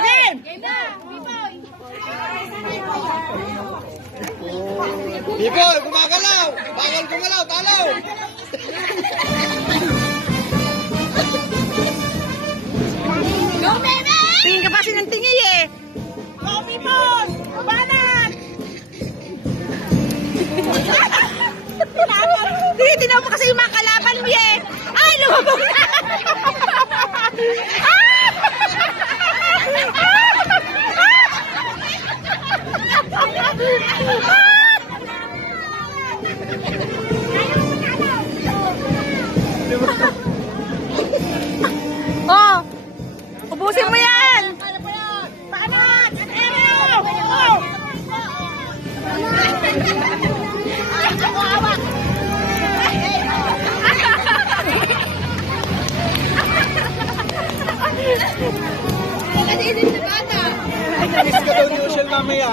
game! Biboy, gumagalaw! Bawal gumalaw, talo! Go, baby! Tingin ka pa ng tingi eh. Go, Bibon! Banat! Tinaw mo kasi yung mga kalaban mo eh. Ay, lumabog na! Oh, ubusin mo yan! Banat! Arrow! Miss ka daw ni Rochelle mamaya.